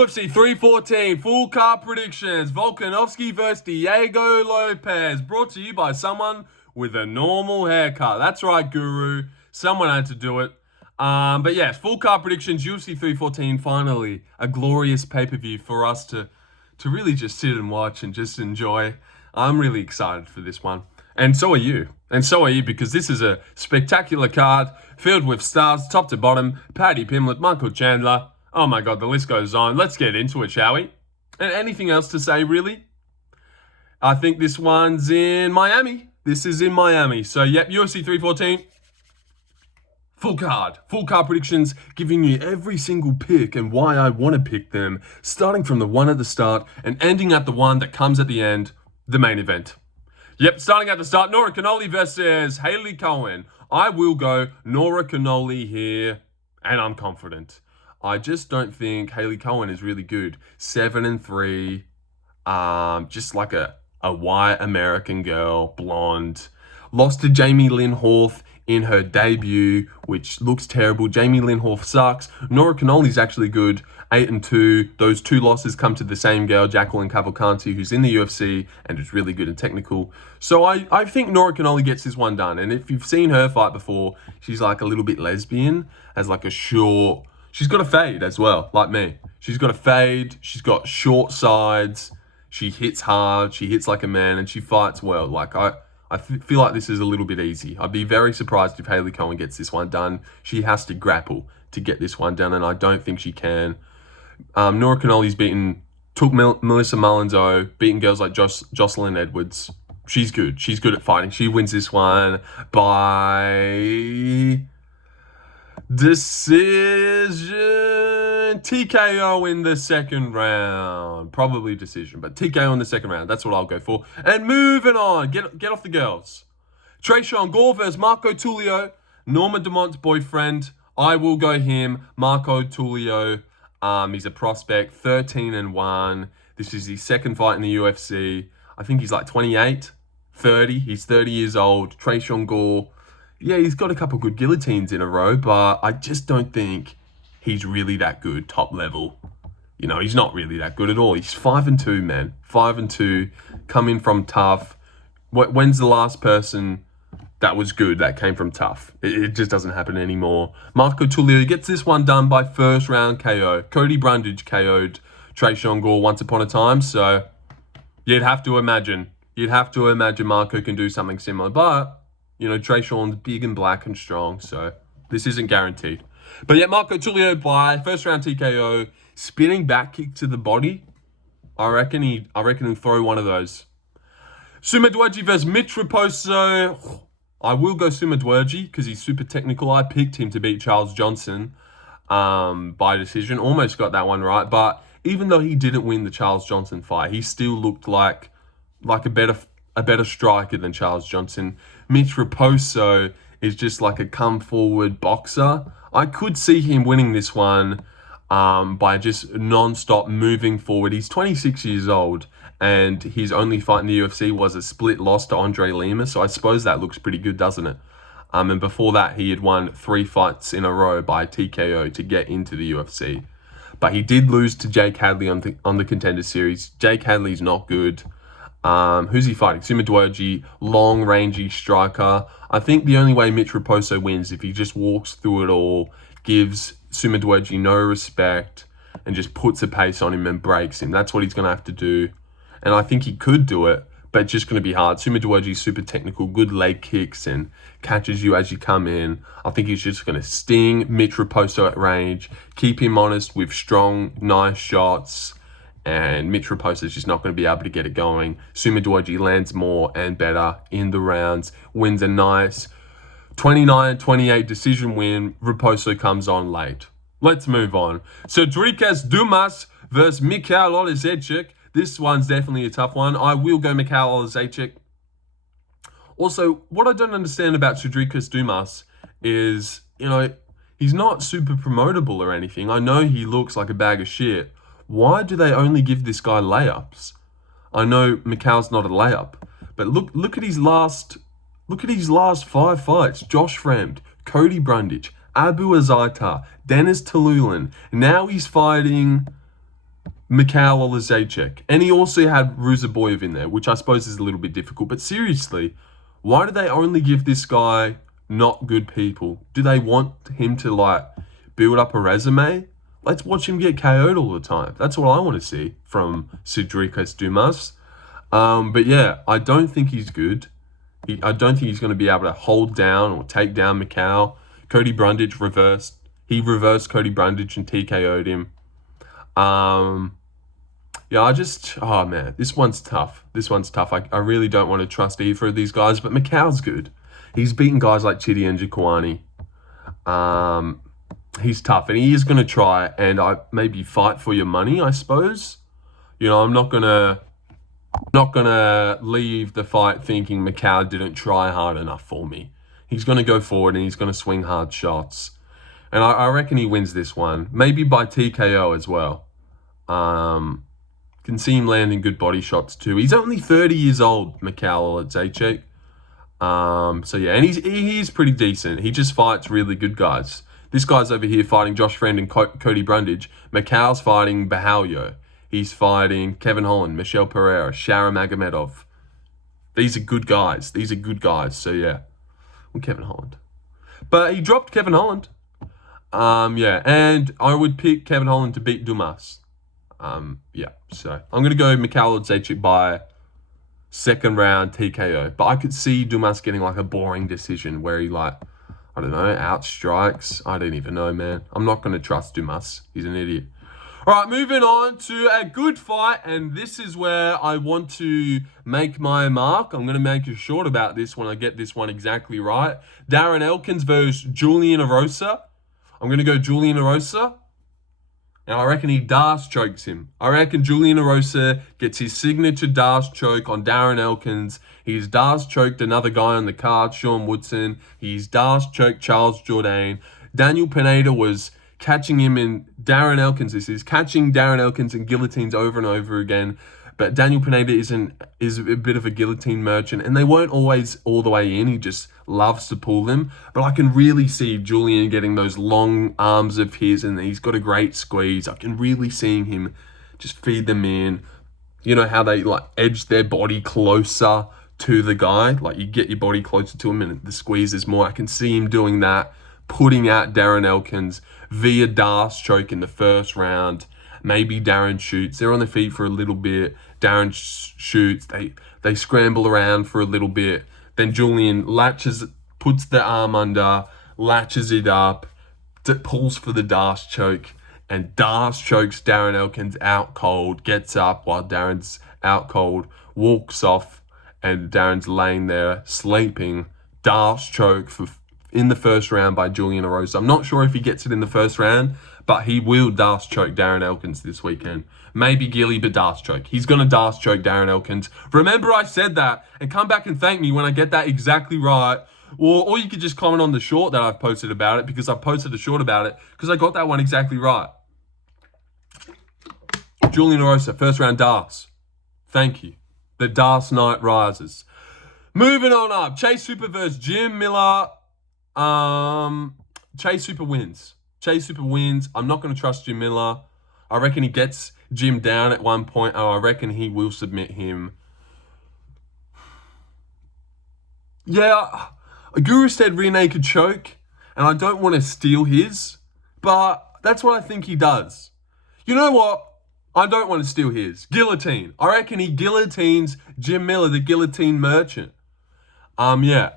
UFC 314 full card predictions. Volkanovski versus Diego Lopes. Brought to you by someone with a normal haircut. That's right, Guru. Someone had to do it. But yes, full card predictions. UFC 314. Finally, a glorious pay-per-view for us to really just sit and watch and just enjoy. I'm really excited for this one. And so are you. And so are you, because this is a spectacular card filled with stars, top to bottom. Paddy Pimblett, Michael Chandler. Oh my God, the list goes on. Let's get into it, shall we? And anything else to say, really? I think this one's in Miami. This is in Miami. So, yep, UFC 314. Full card predictions, giving you every single pick and why I want to pick them, starting from the one at the start and ending at the one that comes at the end, the main event. Yep, starting at the start, Nora Cornolle versus Hailey Cowan. I will go Nora Cornolle here, and I'm confident. I just don't think Hailey Cowan is really good. 7-3, just like a white American girl, blonde. Lost to Jamie Lynn Horth in her debut, which looks terrible. Jamie Lynn Horth sucks. Nora Cornolle's actually good. 8-2. Those two losses come to the same girl, Jacqueline Cavalcanti, who's in the UFC and is really good and technical. So I think Nora Cornolle gets this one done. And if you've seen her fight before, she's like a little bit lesbian, has like a short... She's got a fade as well, like me. She's got a fade. She's got short sides. She hits hard. She hits like a man, and she fights well. Like I feel like this is a little bit easy. I'd be very surprised if Hailey Cowan gets this one done. She has to grapple to get this one done, and I don't think she can. Nora Cornolle's took Melissa Malonzo, beaten girls like Jocelyn Edwards. She's good. She's good at fighting. She wins this one by... decision. TKO in the second round. Probably decision, but TKO in the second round. That's what I'll go for. And moving on. Get off the girls. Tresean Gore versus Marco Tulio. Norma Dumont's boyfriend. I will go him. Marco Tulio. He's a prospect. 13-1. This is his second fight in the UFC. I think he's like 28, 30. He's 30 years old. Tresean Gore. Yeah, he's got a couple good guillotines in a row, but I just don't think he's really that good, top level. You know, he's not really that good at all. He's 5-2, man. 5-2, coming from tough. When's the last person that was good that came from tough? It just doesn't happen anymore. Marco Tulio gets this one done by first round KO. Cody Brundage KO'd Tresean Gore once upon a time, so you'd have to imagine Marco can do something similar, but... You know, Tresean's big and black and strong, so this isn't guaranteed. But yeah, Marco Tulio by first round TKO, spinning back kick to the body. I reckon he'll throw one of those. Sumadaerji versus Mitch Raposo. I will go Sumadaerji because he's super technical. I picked him to beat Charles Johnson by decision. Almost got that one right, but even though he didn't win the Charles Johnson fight, he still looked like a better striker than Charles Johnson. Mitch Raposo is just like a come-forward boxer. I could see him winning this one by just non-stop moving forward. He's 26 years old, and his only fight in the UFC was a split loss to Andre Lima, so I suppose that looks pretty good, doesn't it? And before that, he had won 3 fights in a row by TKO to get into the UFC. But he did lose to Jake Hadley on the Contender Series. Jake Hadley's not good. Who's he fighting? Sumadaerji, long, rangy striker. I think the only way Mitch Raposo wins if he just walks through it all, gives Sumadaerji no respect, and just puts a pace on him and breaks him. That's what he's going to have to do. And I think he could do it, but it's just going to be hard. Sumadaerji's super technical, good leg kicks, and catches you as you come in. I think he's just going to sting Mitch Raposo at range, keep him honest with strong, nice shots, and Mitch Raposo is just not going to be able to get it going. Sumadaerji lands more and better in the rounds, wins a nice 29-28 decision win. Raposo comes on late. Let's move on. Sedriques Dumas versus Michal Oleksiejczuk. This one's definitely a tough one. I will go Michal Oleksiejczuk. Also, what I don't understand about Sedriques Dumas is, you know, he's not super promotable or anything. I know he looks like a bag of shit. Why do they only give this guy layups? I know Michal's not a layup, but look at his last 5 fights. Josh Fremd, Cody Brundage, Abu Azaitar, Dennis Talulin. Now he's fighting Michal Oleksiejczuk. And he also had Ruzaboyev in there, which I suppose is a little bit difficult. But seriously, why do they only give this guy not good people? Do they want him to, like, build up a resume? Let's watch him get KO'd all the time. That's what I want to see from Sedriques Dumas. But yeah, I don't think he's good. I don't think he's going to be able to hold down or take down Michal. Cody Brundage reversed. He reversed Cody Brundage and TKO'd him. Yeah, oh man, this one's tough. I really don't want to trust either of these guys, but Michal's good. He's beaten guys like Chidi and Jaquani. He's tough, and he is going to try and maybe fight for your money, I suppose. You know, I'm not gonna leave the fight thinking Michal didn't try hard enough for me. He's going to go forward and he's going to swing hard shots. And I reckon he wins this one. Maybe by TKO as well. Can see him landing good body shots too. He's only 30 years old, Michal Oleksiejczuk. So yeah, and he's pretty decent. He just fights really good guys. This guy's over here fighting Josh Friend and Cody Brundage. Michal's fighting Bahalyo. He's fighting Kevin Holland, Michel Pereira, Sharon Magomedov. These are good guys. So yeah, well, Kevin Holland. But he dropped Kevin Holland. Yeah, and I would pick Kevin Holland to beat Dumas. Yeah, so I'm going to go Michal Oleksiejczuk by second round TKO. But I could see Dumas getting like a boring decision where he I don't know, outstrikes. I don't even know, man. I'm not going to trust Dumas. He's an idiot. All right, moving on to a good fight, and this is where I want to make my mark. I'm going to make you short about this when I get this one exactly right. Darren Elkins versus Julian Erosa. I'm going to go Julian Erosa, and I reckon he Darce chokes him. I reckon Julian Erosa gets his signature Darce choke on Darren Elkins. He's Darce choked another guy on the card, Sean Woodson. He's Darce choked Charles Jourdain. Daniel Pineda was catching him in Darren Elkins. This is catching Darren Elkins in guillotines over and over again. But Daniel Pineda is a bit of a guillotine merchant, and they weren't always all the way in. He just loves to pull them. But I can really see Julian getting those long arms of his, and he's got a great squeeze. I can really see him just feed them in. You know how they edge their body closer to the guy? Like you get your body closer to him and the squeeze is more. I can see him doing that, putting out Darren Elkins via Darce choke in the first round. Maybe Darren shoots. They're on their feet for a little bit. Darren shoots. They scramble around for a little bit. Then Julian puts the arm under, latches it up, pulls for the Darce choke, and Darce chokes Darren Elkins out cold, gets up while Darren's out cold, walks off, and Darren's laying there sleeping. Darce choke in the first round by Julian Erosa. I'm not sure if he gets it in the first round, but he will Darce choke Darren Elkins this weekend. Maybe Gilly, but Darce choke. He's going to Darce choke Darren Elkins. Remember I said that, and come back and thank me when I get that exactly right. Or you could just comment on the short that I've posted about it, because I've posted a short about it, because I got that one exactly right. Julian Erosa, first round Darce. Thank you. The Darce night rises. Moving on up. Chase Super versus Jim Miller. Chase Super wins. I'm not going to trust Jim Miller. I reckon he gets Jim down at one point, and I reckon he will submit him. Yeah, Guru said Rene could choke, and I don't want to steal his, but that's what I think he does. You know what? I don't want to steal his. Guillotine. I reckon he guillotines Jim Miller, the guillotine merchant. Yeah.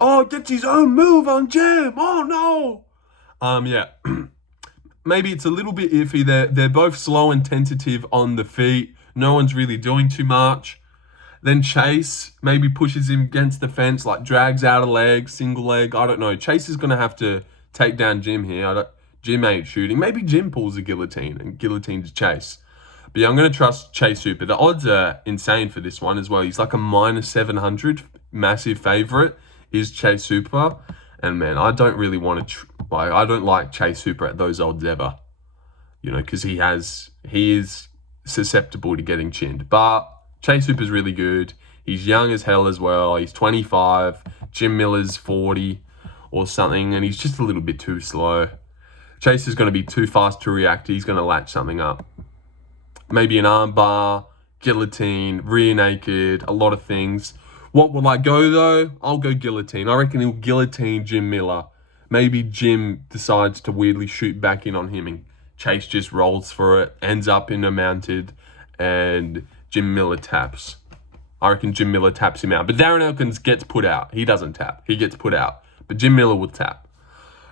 Oh, gets his own move on Jim. Oh, no. Yeah. Maybe it's a little bit iffy. They're both slow and tentative on the feet. No one's really doing too much. Then Chase maybe pushes him against the fence, drags out a leg, single leg. I don't know. Chase is going to have to take down Jim here. Jim ain't shooting. Maybe Jim pulls a guillotine and guillotines Chase. But yeah, I'm going to trust Chase Super. The odds are insane for this one as well. He's like a -700. Massive favorite is Chase Super. And man, I don't really want to... I don't like Chase Super at those odds ever. You know, because he is susceptible to getting chinned. But Chase Super's really good. He's young as hell as well. He's 25. Jim Miller's 40 or something. And he's just a little bit too slow. Chase is going to be too fast to react. He's going to latch something up. maybe an arm bar, guillotine, rear naked, a lot of things. What will I go, though? I'll go guillotine. I reckon he'll guillotine Jim Miller. Maybe Jim decides to weirdly shoot back in on him and Chase just rolls for it, ends up in a mounted, and Jim Miller taps. I reckon Jim Miller taps him out. But Darren Elkins gets put out. He doesn't tap. He gets put out. But Jim Miller will tap.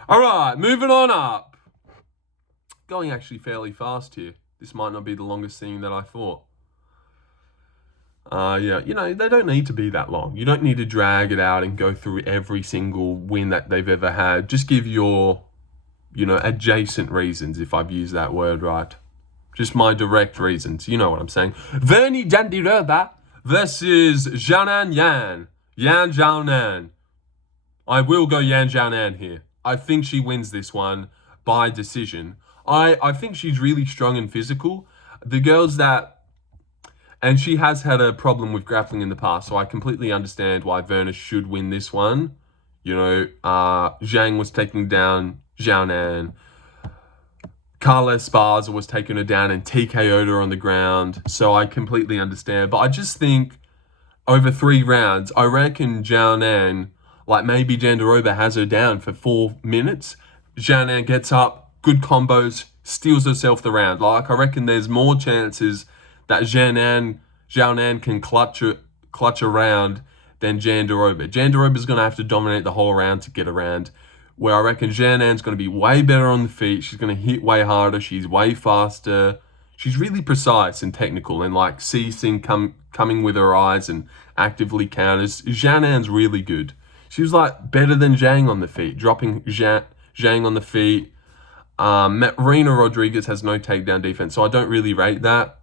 All right, moving on up. Going actually fairly fast here. This might not be the longest thing that I thought. Yeah, you know, they don't need to be that long. You don't need to drag it out and go through every single win that they've ever had. Just give your, you know, adjacent reasons, if I've used that word right. Just my direct reasons. You know what I'm saying. Virna Jandiroba versus Xianon Yan. Yan Xiaonan. I will go Yan Xiaonan here. I think she wins this one by decision. I think she's really strong and physical. The girls that... And she has had a problem with grappling in the past, so I completely understand why Virna should win this one. You know, Zhang was taking down Xiaonan. Carla Esparza was taking her down and TKO'd her on the ground. So I completely understand. But I just think over 3 rounds, I reckon Xiaonan, like maybe Jandiroba has her down for 4 minutes. Xiaonan gets up, good combos, steals herself the round. Like I reckon there's more chances that Xiaonan can clutch around than Jandiroba. Jandiroba's going to have to dominate the whole round to get around, where I reckon Xiaonan's going to be way better on the feet. She's going to hit way harder. She's way faster. She's really precise and technical and like ceasing, coming with her eyes and actively counters. Xiaonan's really good. She was like better than Zhang on the feet, dropping Zhang on the feet. Marina Rodriguez has no takedown defense, so I don't really rate that.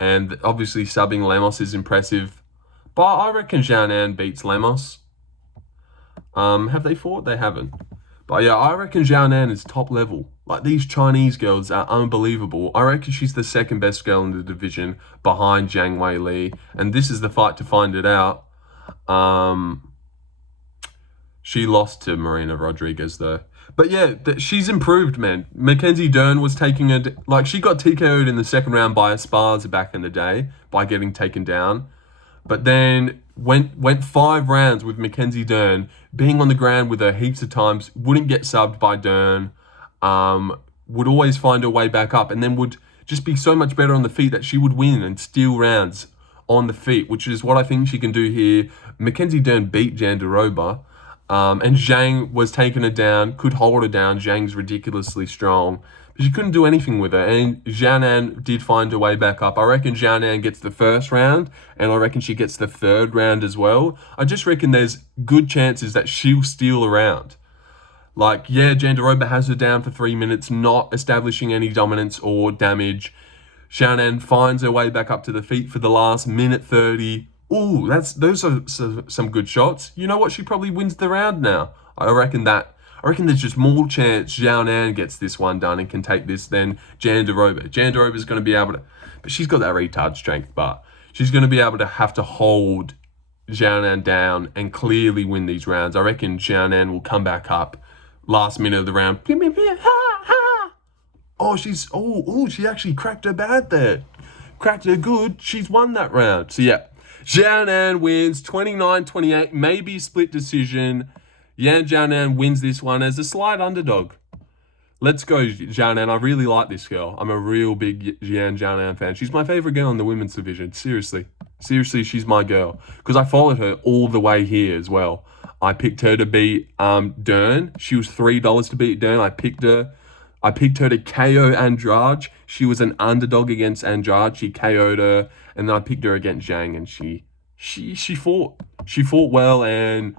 And obviously subbing Lemos is impressive. But I reckon Xiaonan beats Lemos. Have they fought? They haven't. But yeah, I reckon Xiaonan is top level. Like these Chinese girls are unbelievable. I reckon she's the second best girl in the division behind Zhang Weili. And this is the fight to find it out. She lost to Marina Rodriguez though. But yeah, she's improved, man. Mackenzie Dern was taking her... Like, she got TKO'd in the second round by Esparza back in the day by getting taken down. But then went 5 rounds with Mackenzie Dern, being on the ground with her heaps of times, wouldn't get subbed by Dern, would always find her way back up, and then would just be so much better on the feet that she would win and steal rounds on the feet, which is what I think she can do here. Mackenzie Dern beat Jandiroba. And Zhang was taking her down, could hold her down. Zhang's ridiculously strong, but she couldn't do anything with her. And Xiaonan did find her way back up. I reckon Xiaonan gets the first round, and I reckon she gets the 3rd round as well. I just reckon there's good chances that she'll steal a round. Like, yeah, Jandiroba has her down for 3 minutes, not establishing any dominance or damage. Xiaonan finds her way back up to the feet for the last minute 30. Ooh, those are some good shots. You know what? She probably wins the round now. I reckon there's just more chance Xiaonan gets this one done and can take this than Jandiroba. Jandiroba's going to be able to... But she's got that retard strength, but she's going to be able to have to hold Xiaonan down and clearly win these rounds. I reckon Xiaonan will come back up last minute of the round. Oh, she actually cracked her bad there. Cracked her good. She's won that round. So, yeah. Xiaonan wins 29-28, maybe split decision. Yan Xiaonan wins this one as a slight underdog. Let's go, Xiaonan. I really like this girl. I'm a real big Yan Xiaonan fan. She's my favorite girl in the women's division. Seriously, she's my girl. Because I followed her all the way here as well. I picked her to beat Dern. She was $3 to beat Dern. I picked her to KO Andrade. She was an underdog against Andrade. She KO'd her. And then I picked her against Zhang, and she fought. She fought well, and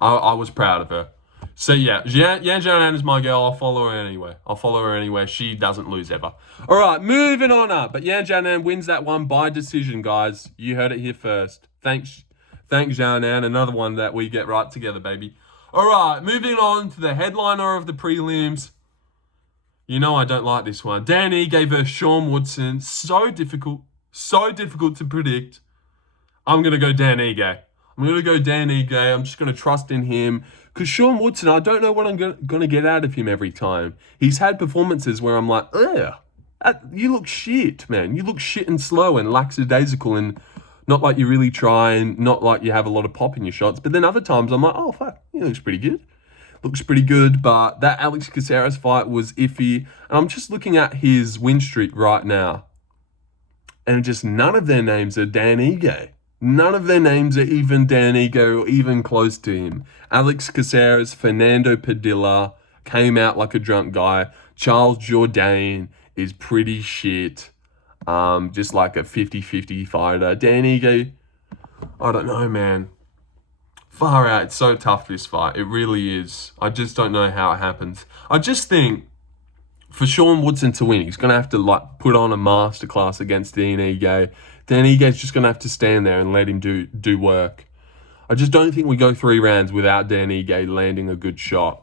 I was proud of her. So yeah, Yan Xiaonan is my girl. I'll follow her anywhere. She doesn't lose ever. All right, moving on up. But Yan Xiaonan wins that one by decision, guys. You heard it here first. Thanks Xiaonan. Another one that we get right together, baby. All right, moving on to the headliner of the prelims. You know I don't like this one. Danny gave her Sean Woodson. So difficult to predict. I'm going to go Dan Ige. I'm just going to trust in him. Because Sean Woodson, I don't know what I'm going to get out of him every time. He's had performances where I'm like, ugh, You look shit, man. You look shit and slow and lackadaisical and not like you really try and not like you have a lot of pop in your shots. But then other times I'm like, oh, fuck, he looks pretty good. Looks pretty good, but that Alex Caceres fight was iffy. And I'm just looking at his win streak right now. And just none of their names are Dan Ige. None of their names are even Dan Ige or even close to him. Alex Caceres, Fernando Padilla came out like a drunk guy. Charles Jourdain is pretty shit. Just like a 50-50 fighter. Dan Ige, I don't know, man. Far out. It's so tough, this fight. It really is. I just don't know how it happens. I just think for Sean Woodson to win, he's going to have to like put on a masterclass against Dan Ige. Dan Ige's just going to have to stand there and let him do work. I just don't think we go 3 rounds without Dan Ige landing a good shot.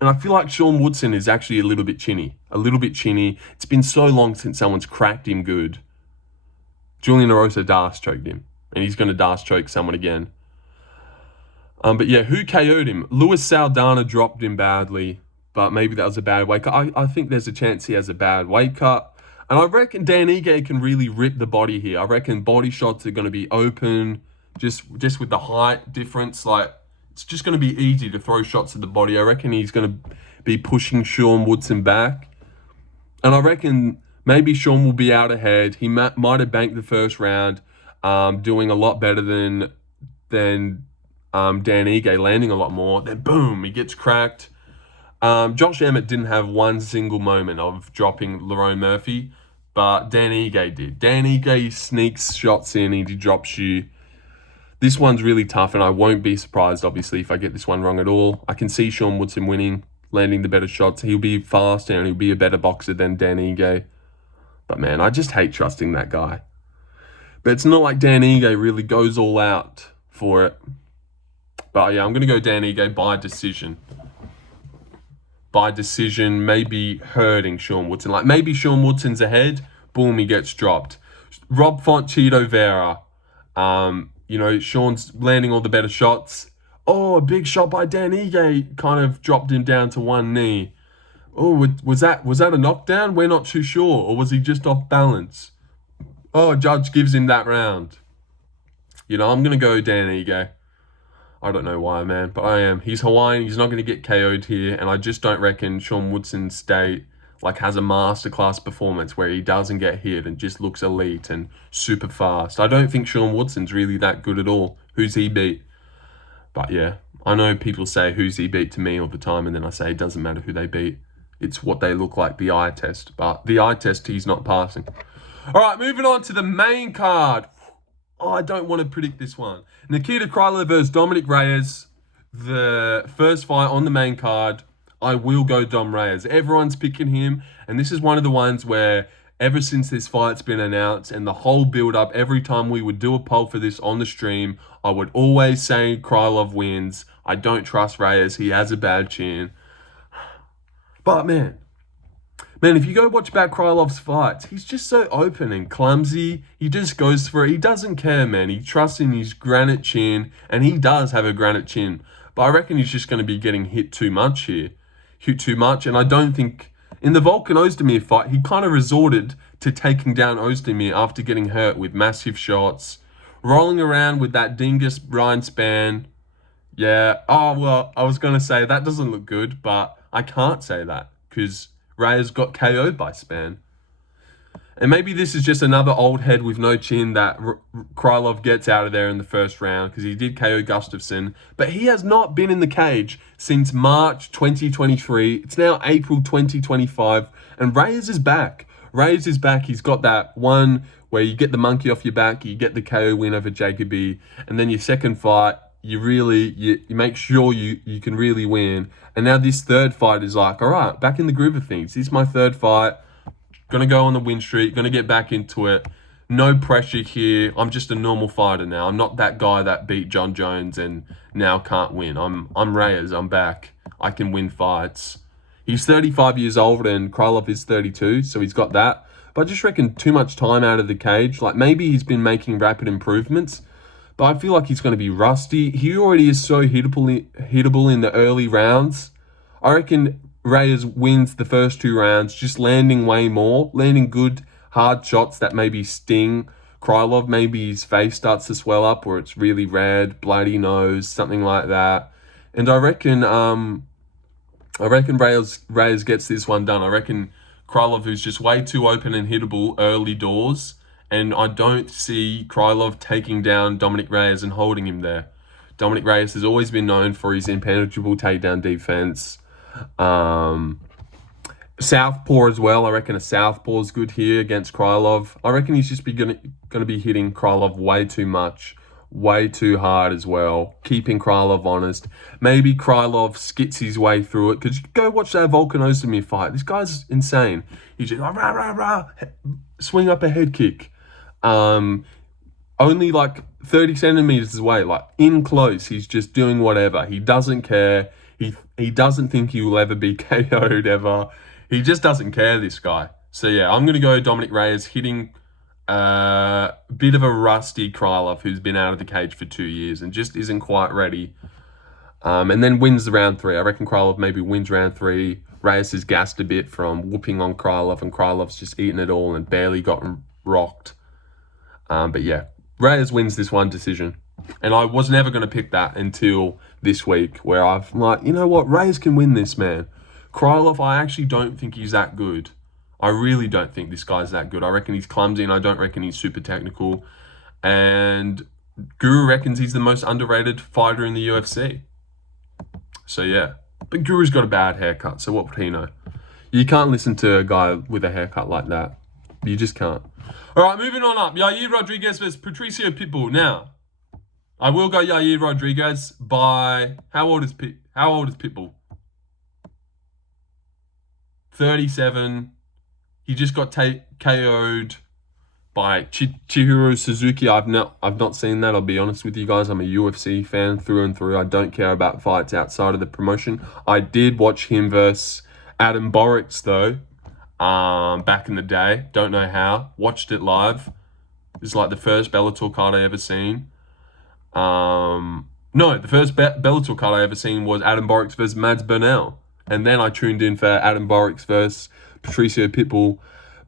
And I feel like Sean Woodson is actually a little bit chinny. It's been so long since someone's cracked him good. Julian Erosa Darce choked him. And he's going to Darce choke someone again. But yeah, who KO'd him? Luis Saldana dropped him badly. But maybe that was a bad weight cut. I think there's a chance he has a bad weight cut. And I reckon Dan Ige can really rip the body here. I reckon body shots are going to be open. Just with the height difference. Like, it's just going to be easy to throw shots at the body. I reckon he's going to be pushing Sean Woodson back. And I reckon maybe Sean will be out ahead. He might have banked the first round, doing a lot better than Dan Ige, landing a lot more. Then boom, he gets cracked. Josh Emmett didn't have one single moment of dropping Lerone Murphy, but Dan Ige did. Dan Ige sneaks shots in, he drops you. This one's really tough, and I won't be surprised, obviously, if I get this one wrong at all. I can see Sean Woodson winning, landing the better shots. He'll be faster, and he'll be a better boxer than Dan Ige. But, man, I just hate trusting that guy. But it's not like Dan Ige really goes all out for it. But, yeah, I'm going to go Dan Ige by decision. By decision, maybe hurting Sean Woodson. Like, maybe Sean Woodson's ahead, boom, he gets dropped. Rob Font, Cheeto Vera. You know, Sean's landing all the better shots. Oh, a big shot by Dan Ige kind of dropped him down to one knee. Oh, was that a knockdown? We're not too sure. Or was he just off balance? Oh, judge gives him that round. You know, I'm going to go Dan Ige. I don't know why, man, but I am. He's Hawaiian. He's not going to get KO'd here. And I just don't reckon Sean Woodson has a masterclass performance where he doesn't get hit and just looks elite and super fast. I don't think Sean Woodson's really that good at all. Who's he beat? But yeah, I know people say who's he beat to me all the time, and then I say it doesn't matter who they beat. It's what they look like, the eye test. But the eye test, he's not passing. All right, moving on to the main card. Oh, I don't want to predict this one. Nikita Krylov versus Dominick Reyes. The first fight on the main card. I will go Dom Reyes. Everyone's picking him. And this is one of the ones where ever since this fight's been announced and the whole build-up, every time we would do a poll for this on the stream, I would always say Krylov wins. I don't trust Reyes. He has a bad chin. But, man, if you go watch back Krylov's fights, he's just so open and clumsy. He just goes for it. He doesn't care, man. He trusts in his granite chin, and he does have a granite chin. But I reckon he's just going to be getting hit too much here. And I don't think... In the Volkanovski fight, he kind of resorted to taking down Ozdemir after getting hurt with massive shots. Rolling around with that dingus Ryan Spann. Yeah. Oh, well, I was going to say that doesn't look good, but I can't say that because Reyes got KO'd by Spann. And maybe this is just another old head with no chin that Krylov gets out of there in the first round because he did KO Gustafsson. But he has not been in the cage since March 2023. It's now April 2025. And Reyes is back. He's got that one where you get the monkey off your back, you get the KO win over Jacoby. And then your second fight, you make sure you can really win. And now this third fight is like, all right, back in the groove of things. This is my third fight. Gonna go on the win streak. Gonna get back into it. No pressure here. I'm just a normal fighter now. I'm not that guy that beat John Jones and now can't win. I'm Reyes. I'm back. I can win fights. He's 35 years old and Krylov is 32, so he's got that. But I just reckon too much time out of the cage. Like maybe he's been making rapid improvements, but I feel like he's going to be rusty. He already is so hittable in the early rounds. I reckon Reyes wins the first 2 rounds, just landing way more, landing good, hard shots that maybe sting Krylov. Maybe his face starts to swell up or it's really red, bloody nose, something like that. And I reckon Reyes gets this one done. I reckon Krylov is just way too open and hittable early doors. And I don't see Krylov taking down Dominick Reyes and holding him there. Dominick Reyes has always been known for his impenetrable takedown defense. Southpaw as well. I reckon a southpaw is good here against Krylov. I reckon he's just going to be hitting Krylov way too much, way too hard as well, keeping Krylov honest. Maybe Krylov skits his way through it, because you go watch that Volkanovski fight. This guy's insane. He's just rah, rah, rah, swing up a head kick. Only like 30 centimeters away, like in close, he's just doing whatever. He doesn't care. He doesn't think he will ever be KO'd ever. He just doesn't care, this guy. So yeah, I'm going to go Dominick Reyes hitting a bit of a rusty Krylov who's been out of the cage for 2 years and just isn't quite ready. And then wins the round 3. I reckon Krylov maybe wins round 3. Reyes is gassed a bit from whooping on Krylov, and Krylov's just eaten it all and barely gotten rocked. But yeah, Reyes wins this one decision. And I was never going to pick that until this week, where I've like, you know what, Reyes can win this, man. Krylov, I actually don't think he's that good. I really don't think this guy's that good. I reckon he's clumsy, and I don't reckon he's super technical. And Guru reckons he's the most underrated fighter in the UFC. So yeah, but Guru's got a bad haircut, so what would he know? You can't listen to a guy with a haircut like that. You just can't. All right, moving on up. Yair Rodriguez versus Patricio Pitbull. Now, I will go Yair Rodriguez by... How old is Pitbull? 37. He just got KO'd by Chihiro Suzuki. I've not seen that, I'll be honest with you guys. I'm a UFC fan through and through. I don't care about fights outside of the promotion. I did watch him versus Adam Borics, though, back in the day. Don't know how. Watched it live. It's like the first Bellator card I ever seen. No, the first Bellator card I ever seen was Adam Borics versus Mads Burnell. And then I tuned in for Adam Borics versus Patricio Pitbull.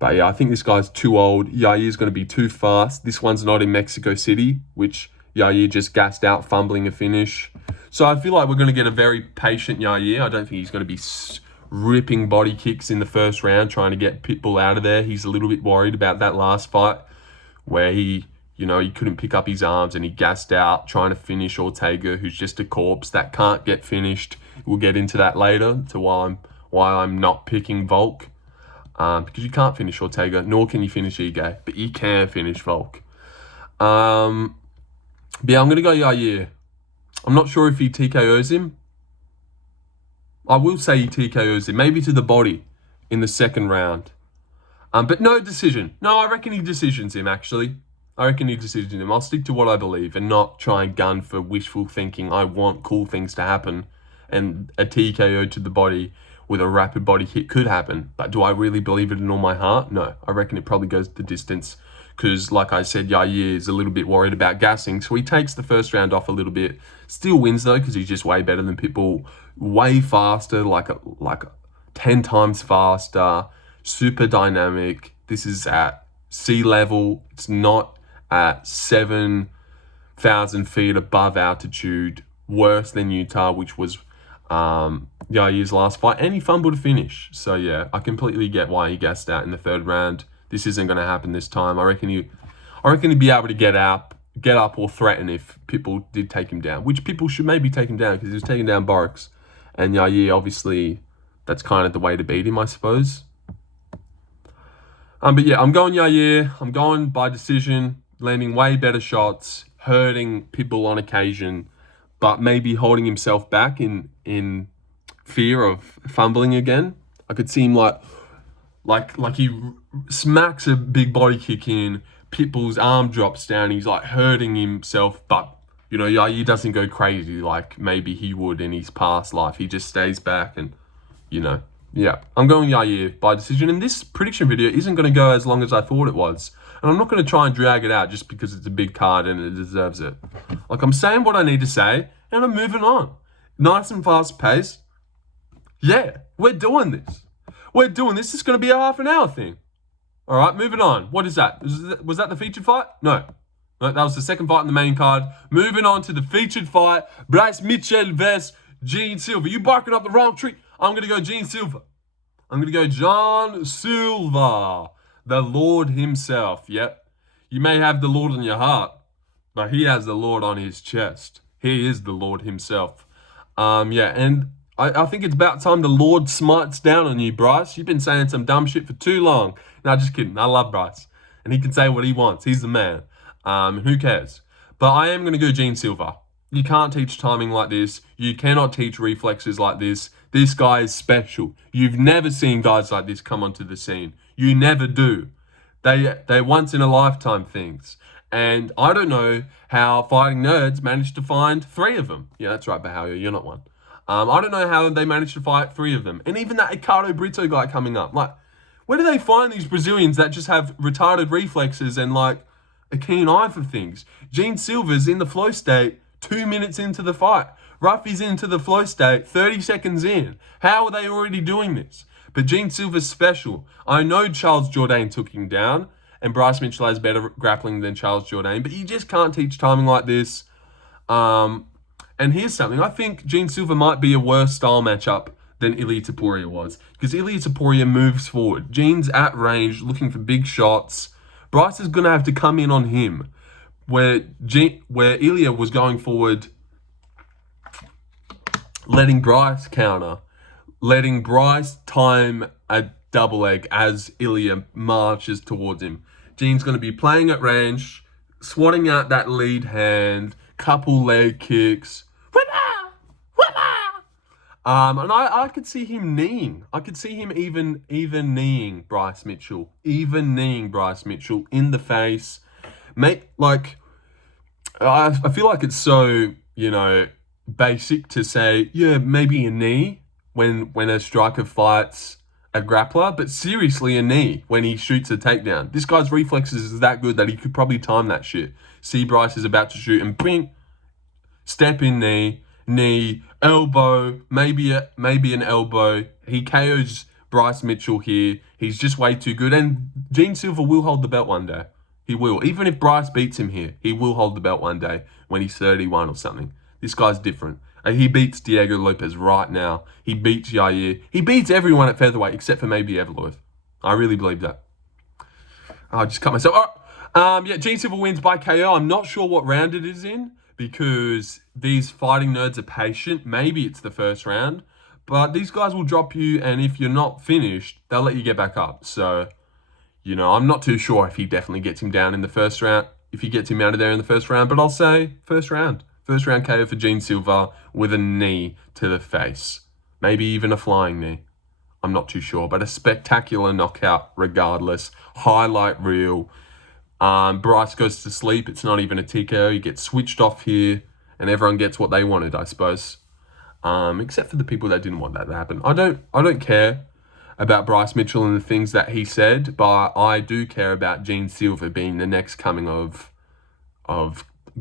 But yeah, I think this guy's too old. Yair's going to be too fast. This one's not in Mexico City, which Yair just gassed out, fumbling a finish. So I feel like we're going to get a very patient Yair. I don't think he's going to be ripping body kicks in the first round, trying to get Pitbull out of there. He's a little bit worried about that last fight where he couldn't pick up his arms and he gassed out trying to finish Ortega, who's just a corpse that can't get finished. We'll get into that later, to why I'm not picking Volk. Because you can't finish Ortega, nor can you finish Ige, but you can finish Volk. But yeah, I'm going to go Yair. I'm not sure if he TKOs him. I will say he TKOs him, maybe to the body in the second round. But no decision. No, I reckon he decisions him, actually. I reckon he decisions him. I'll stick to what I believe and not try and gun for wishful thinking. I want cool things to happen. And a TKO to the body with a rapid body hit could happen. But do I really believe it in all my heart? No. I reckon it probably goes the distance. Because, like I said, Yair is a little bit worried about gassing. So he takes the first round off a little bit. Still wins, though, because he's just way better than Pitbull. Way faster, like 10 times faster. Super dynamic. This is at sea level. It's not at 7,000 feet above altitude. Worse than Utah, which was Yair's last fight. And he fumbled a finish. So, yeah, I completely get why he gassed out in the third round. This isn't going to happen this time. I reckon he'd be able to get up or threaten if Pitbull did take him down. Which Pitbull should maybe take him down because he was taking down Borics. And Yair, obviously, that's kind of the way to beat him, I suppose. But yeah, I'm going Yair. I'm going by decision, landing way better shots, hurting Pitbull on occasion, but maybe holding himself back in fear of fumbling again. I could see him like he smacks a big body kick in, Pitbull's arm drops down, he's like hurting himself, but Yair doesn't go crazy like maybe he would in his past life. He just stays back and, yeah. I'm going Yair by decision, and this prediction video isn't going to go as long as I thought it was. And I'm not going to try and drag it out just because it's a big card and it deserves it. Like, I'm saying what I need to say, and I'm moving on. Nice and fast paced. Yeah, we're doing this. We're doing this. It's going to be a half an hour thing. All right, moving on. What is that? Was that the featured fight? No, that was the second fight in the main card. Moving on to the featured fight. Bryce Mitchell vs. Gene Silva. You barking up the wrong tree. I'm going to go Gene Silva. I'm going to go John Silva. The Lord himself. Yep. You may have the Lord on your heart, but he has the Lord on his chest. He is the Lord himself. Yeah, and I think it's about time the Lord smites down on you, Bryce. You've been saying some dumb shit for too long. No, just kidding. I love Bryce. And he can say what he wants. He's the man. Who cares? But I am going to go Gene Silva. You can't teach timing like this. You cannot teach reflexes like this. This guy is special. You've never seen guys like this come onto the scene. You never do. They're once in a lifetime things. And I don't know how Fighting Nerds managed to find 3 of them. Yeah, that's right, Bahalia. You're not one. I don't know how they managed to fight 3 of them. And even that Ricardo Brito guy coming up. Like, where do they find these Brazilians that just have retarded reflexes and, like, a keen eye for things? Gene Silva's in the flow state 2 minutes into the fight. Ruffy's into the flow state 30 seconds in. How are they already doing this? But Gene Silva's special. I know Charles Jourdain took him down, and Bryce Mitchell has better grappling than Charles Jourdain, but you just can't teach timing like this. And here's something. I think Gene Silva might be a worse style matchup than Ilia Topuria was, because Ilia Topuria moves forward. Gene's at range, looking for big shots. Bryce is going to have to come in on him, where Ilia was going forward, letting Bryce counter, letting Bryce time a double leg as Ilia marches towards him. Gene's going to be playing at range, swatting out that lead hand, couple leg kicks. And I could see him kneeing. I could see him even kneeing Bryce Mitchell. Even kneeing Bryce Mitchell in the face. I feel like it's so, basic to say, yeah, maybe a knee when a striker fights a grappler, but seriously a knee when he shoots a takedown. This guy's reflexes is that good that he could probably time that shit. See Bryce is about to shoot and bing, step in knee, elbow, maybe an elbow. He KOs Bryce Mitchell here. He's just way too good. And Gene Silva will hold the belt one day. He will. Even if Bryce beats him here, he will hold the belt one day when he's 31 or something. This guy's different. He beats Diego Lopes right now. He beats Yair. He beats everyone at featherweight except for maybe Everloth. I really believe that. I just cut myself. Yeah, Gene Silva wins by KO. I'm not sure what round it is in, because these fighting nerds are patient. Maybe it's the first round, but these guys will drop you, and if you're not finished, they'll let you get back up. So, I'm not too sure if he definitely gets him down in the first round, if he gets him out of there in the first round, but I'll say first round. First round KO for Gene Silva with a knee to the face. Maybe even a flying knee. I'm not too sure, but a spectacular knockout regardless. Highlight reel. Bryce goes to sleep. It's not even a TKO. He gets switched off here, and everyone gets what they wanted, I suppose. Except for the people that didn't want that to happen. I don't care about Bryce Mitchell and the things that he said, but I do care about Gene Silva being the next coming of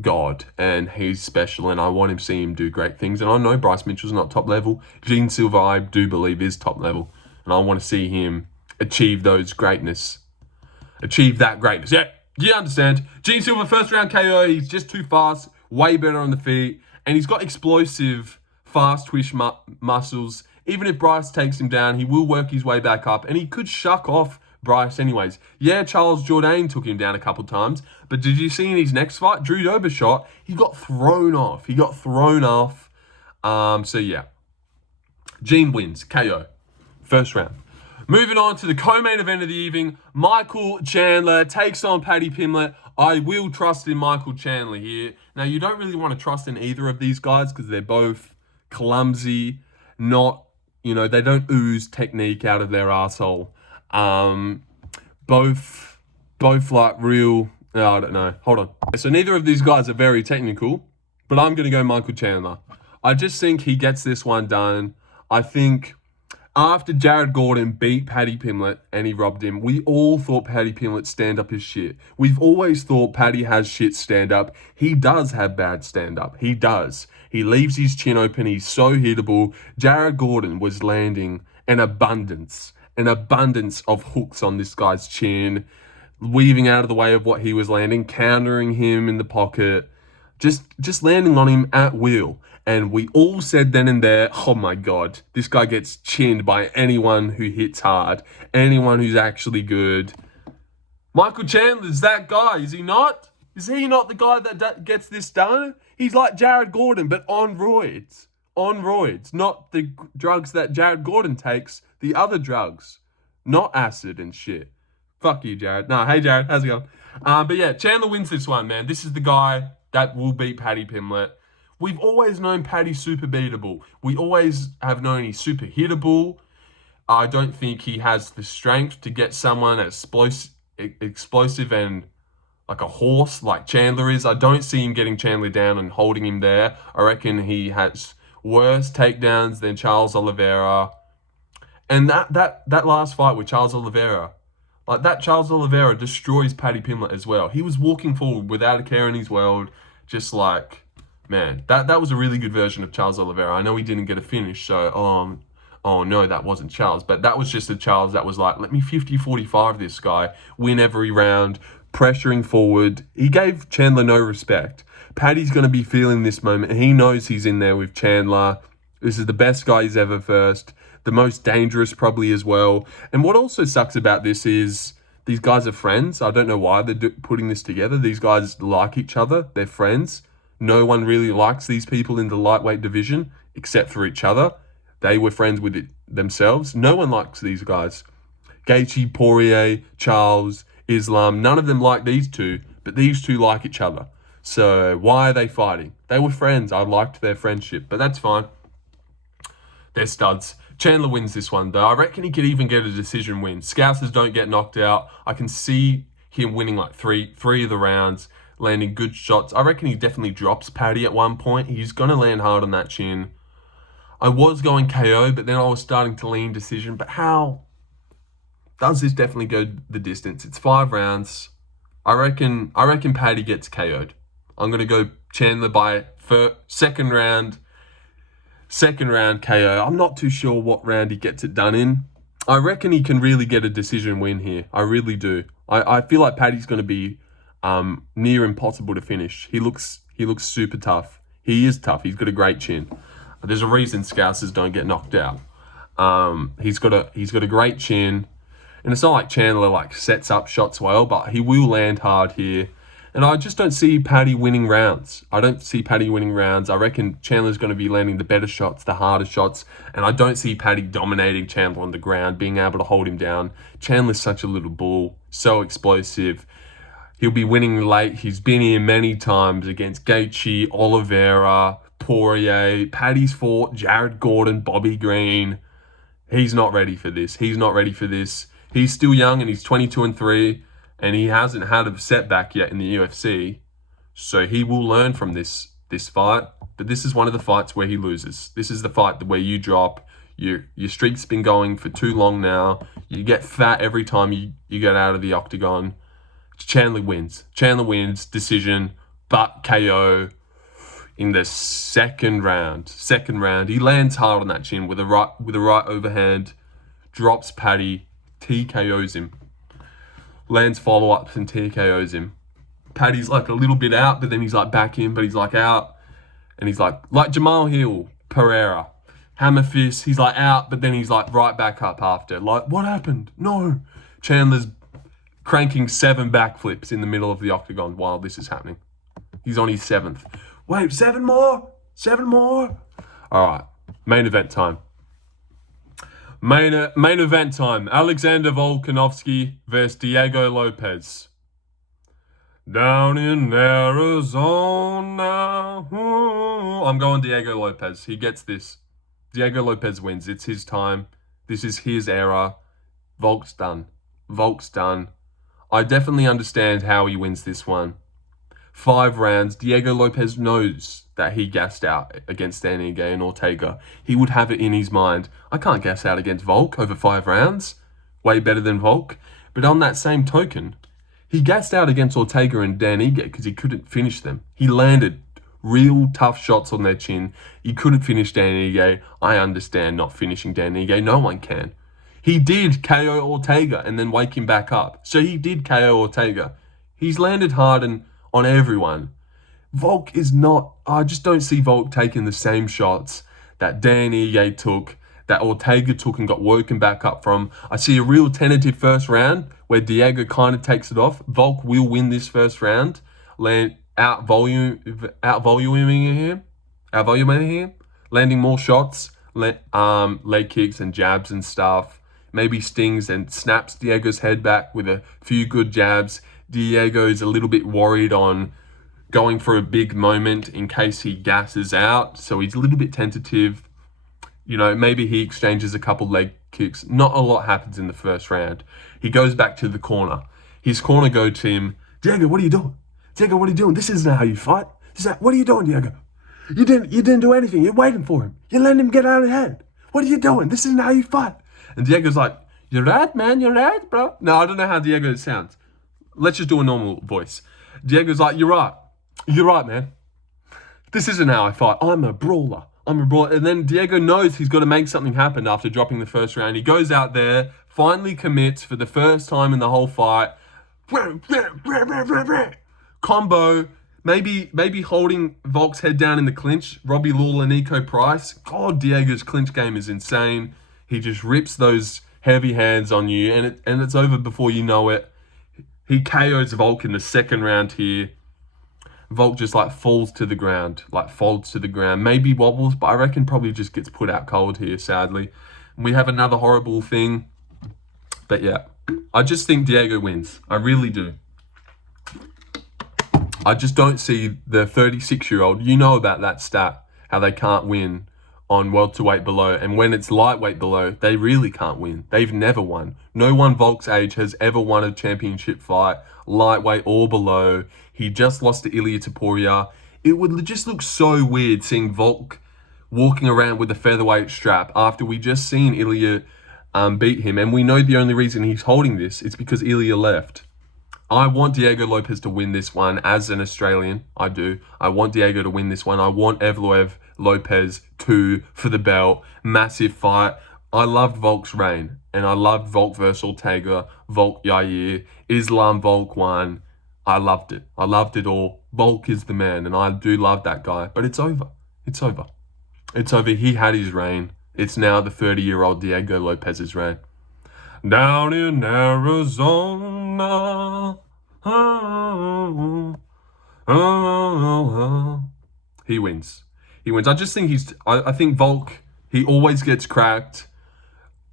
God, and he's special, and I want to see him do great things. And I know Bryce Mitchell's not top level. Gene Silva, I do believe, is top level, and I want to see him achieve that greatness. Yeah, you understand. Gene Silva, first round KO. He's just too fast, way better on the feet, and he's got explosive, fast twitch muscles. Even if Bryce takes him down, he will work his way back up, and he could shuck off Bryce anyways. Yeah, Charles Jourdain took him down a couple times, but did you see in his next fight, Drew Dober shot, he got thrown off. So yeah, Gene wins, KO, first round. Moving on to the co-main event of the evening, Michal Chandler takes on Paddy Pimblett. I will trust in Michal Chandler here. Now, you don't really want to trust in either of these guys because they're both clumsy, they don't ooze technique out of their arsehole. Both like real, I don't know. Hold on. So neither of these guys are very technical, but I'm going to go Michal Chandler. I just think he gets this one done. I think After Jared Gordon beat Paddy Pimblett and he robbed him, we all thought Paddy Pimblett stand up his shit. We've always thought Paddy has shit stand up. He does have bad stand up. He does. He leaves his chin open. He's so hittable. Jared Gordon was landing an abundance of hooks on this guy's chin, weaving out of the way of what he was landing, countering him in the pocket, just landing on him at will. And we all said then and there, oh my God, this guy gets chinned by anyone who hits hard, anyone who's actually good. Michael Chandler's that guy, is he not? Is he not the guy that gets this done? He's like Jared Gordon, but on roids. On roids, not the drugs that Jared Gordon takes, the other drugs. Not acid and shit. Fuck you, Jared. Nah, hey, Jared, how's it going? But yeah, Chandler wins this one, man. This is the guy that will beat Paddy Pimblett. We've always known Paddy's super beatable. We always have known he's super hittable. I don't think he has the strength to get someone as explosive and like a horse like Chandler is. I don't see him getting Chandler down and holding him there. I reckon he has worse takedowns than Charles Oliveira. And that last fight with Charles Oliveira, like that Charles Oliveira destroys Paddy Pimblett as well. He was walking forward without a care in his world, just like, man, that was a really good version of Charles Oliveira. I know he didn't get a finish, so, oh no, that wasn't Charles. But that was just a Charles that was like, let me 50-45 this guy, win every round, pressuring forward. He gave Chandler no respect. Paddy's going to be feeling this moment. He knows he's in there with Chandler. This is the best guy he's ever versed. The most dangerous probably as well. And what also sucks about this is these guys are friends. I don't know why they're putting this together. These guys like each other. They're friends. No one really likes these people in the lightweight division except for each other. They were friends with it themselves. No one likes these guys. Gaethje, Poirier, Charles, Islam, none of them like these two, but these two like each other. So why are they fighting? They were friends. I liked their friendship, but that's fine. They're studs. Chandler wins this one, though. I reckon he could even get a decision win. Scousers don't get knocked out. I can see him winning like three of the rounds, landing good shots. I reckon he definitely drops Paddy at one point. He's going to land hard on that chin. I was going KO, but then I was starting to lean decision. But how does this definitely go the distance? It's 5 rounds. I reckon Paddy gets KO'd. I'm going to go Chandler by second round KO. I'm not too sure what round he gets it done in. I reckon he can really get a decision win here. I really do. I feel like Paddy's going to be near impossible to finish. He looks super tough. He is tough. He's got a great chin. There's a reason Scousers don't get knocked out. He's got a great chin, and it's not like Chandler like sets up shots well, but he will land hard here. And I just don't see Paddy winning rounds. I reckon Chandler's going to be landing the better shots, the harder shots. And I don't see Paddy dominating Chandler on the ground, being able to hold him down. Chandler's such a little bull, so explosive. He'll be winning late. He's been here many times against Gaethje, Oliveira, Poirier. Paddy's fought Jared Gordon, Bobby Green. He's not ready for this. He's still young and he's 22-3. And he hasn't had a setback yet in the UFC. So he will learn from this fight. But this is one of the fights where he loses. This is the fight where you drop. Your streak's been going for too long now. You get fat every time you get out of the octagon. Chandler wins. Decision, but KO in the second round. He lands hard on that chin with a right overhand. Drops Paddy. TKOs him. Lands follow-ups and TKOs him. Paddy's like a little bit out, but then he's like back in, but he's like out. And he's like Jamal Hill, Pereira. Hammer fist, he's like out, but then he's like right back up after. Like, what happened? No. Chandler's cranking 7 backflips in the middle of the octagon while this is happening. He's on his 7th. Wait, 7 more? 7 more? All right, main event time. Main event time. Alexander Volkanovski versus Diego Lopes. Down in Arizona. I'm going Diego Lopes. He gets this. Diego Lopes wins. It's his time. This is his era. Volk's done. I definitely understand how he wins this one. 5 rounds. Diego Lopes knows that he gassed out against Danny Gay and Ortega. He would have it in his mind, I can't gas out against Volk over 5 rounds. Way better than Volk. But on that same token, he gassed out against Ortega and Dan Ige because he couldn't finish them. He landed real tough shots on their chin. He couldn't finish Dan Ige. I understand not finishing Dan Ige. No one can. He did KO Ortega and then wake him back up. So he did KO Ortega. He's landed hard on everyone. Volk is not... I just don't see Volk taking the same shots that Dan Ige took, that Ortega took and got woken back up from. I see a real tentative first round where Diego kind of takes it off. Volk will win this first round. Out-voluming him. Landing more shots. Leg kicks and jabs and stuff. Maybe stings and snaps Diego's head back with a few good jabs. Diego's a little bit worried on going for a big moment in case he gasses out. So he's a little bit tentative. You know, maybe he exchanges a couple leg kicks. Not a lot happens in the first round. He goes back to the corner. His corner go to him, Diego, what are you doing? Diego, what are you doing? This isn't how you fight. What are you doing, Diego? You didn't do anything. You're waiting for him. You're letting him get out of hand. What are you doing? This isn't how you fight. And Diego's like, you're right, man. You're right, bro. No, I don't know how Diego sounds. Let's just do a normal voice. Diego's like, you're right. You're right, man. This isn't how I fight. I'm a brawler. And then Diego knows he's got to make something happen after dropping the first round. He goes out there, finally commits for the first time in the whole fight. Combo, maybe holding Volk's head down in the clinch. Robbie Lawler, Nico Price. God, Diego's clinch game is insane. He just rips those heavy hands on you, and it's over before you know it. He KOs Volk in the second round here. Volk just folds to the ground, maybe wobbles, but I reckon probably just gets put out cold here, sadly. And we have another horrible thing, but yeah, I just think Diego wins. I really do. I just don't see the 36-year-old, you know about that stat, how they can't win on welterweight below, and when it's lightweight below, they really can't win. They've never won. No one Volk's age has ever won a championship fight, lightweight or below. He just lost to Ilia Topuria. It would just look so weird seeing Volk walking around with a featherweight strap after we just seen Ilia beat him, and we know the only reason he's holding this is because Ilia left. I want Diego Lopes to win this one as an Australian. I do. I want Diego to win this one. I want Evloev Lopes 2 for the belt. Massive fight. I loved Volk's reign. And I loved Volk versus Ortega. Volk Yair. Islam Volk 1. I loved it. I loved it all. Volk is the man. And I do love that guy. But it's over. It's over. It's over. He had his reign. It's now the 30-year-old Diego Lopes's reign. Down in Arizona. He wins. He wins. I just think I think Volk, he always gets cracked.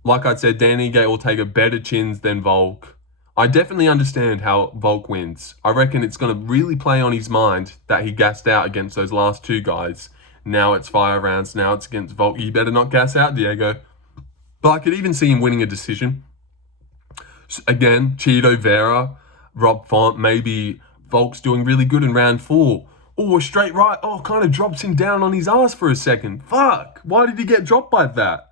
Like I said, Danny Gay Ortega better chins than Volk. I definitely understand how Volk wins. I reckon it's going to really play on his mind that he gassed out against those last 2 guys. Now it's 5 rounds. Now it's against Volk. You better not gas out, Diego. But I could even see him winning a decision. Again, Cheeto Vera, Rob Font, maybe Volk's doing really good in round 4. Oh, a straight right. Oh, kind of drops him down on his ass for a second. Fuck. Why did he get dropped by that?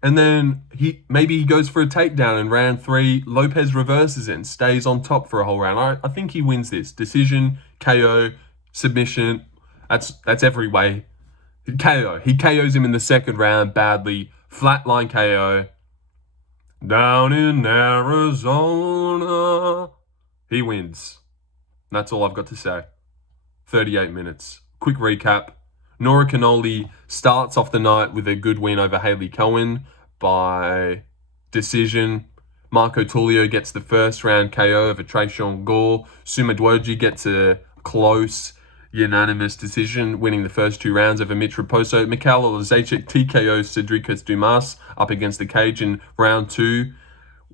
And then maybe he goes for a takedown in round 3. Lopes reverses it and stays on top for a whole round. I think he wins this. Decision, KO, submission. That's every way. KO. He KOs him in the second round badly. Flatline KO. Down in Arizona. He wins. That's all I've got to say. 38 minutes. Quick recap. Nora Cornolle starts off the night with a good win over Hailey Cowan by decision. Marco Tulio gets the first round KO over Tresean Gore. Sumadaerji gets a close unanimous decision, winning the first 2 rounds over Mitch Raposo. Michal Oleksiejczuk TKO Sedriques Dumas up against the cage in round 2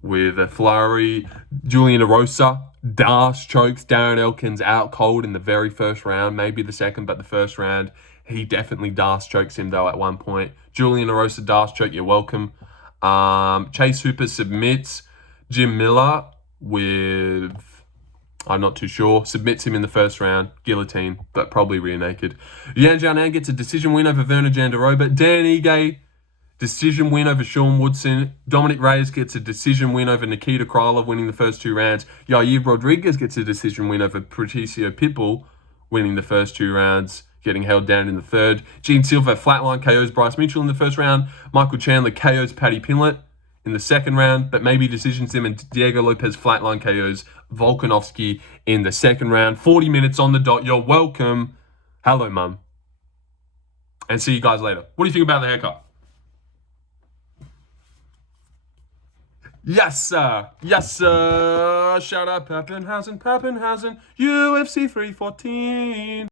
with a flurry. Julian Erosa dash chokes Darren Elkins out cold in the very first round, maybe the second, but the first round. He definitely dash chokes him though at one point. Julian Erosa dash choke, you're welcome. Chase Hooper submits Jim Miller with I'm not too sure. Submits him in the first round. Guillotine, but probably rear naked. Xianon gets a decision win over Virna Jandiroba. Dan Ige, decision win over Sean Woodson. Dominick Reyes gets a decision win over Nikita Krylov, winning the first 2 rounds. Yair Rodriguez gets a decision win over Patricio Pitbull, winning the first 2 rounds, getting held down in the third. Silva flatline KOs Bryce Mitchell in the first round. Michael Chandler KOs Paddy Pimlet in the second round, but maybe decisions him, and Diego Lopes flatline KOs Volkanovski in the second round. 40 minutes on the dot. You're welcome. Hello, Mum. And see you guys later. What do you think about the haircut? Yes, sir. Yes, sir. Shout out Pappenhausen, UFC 314.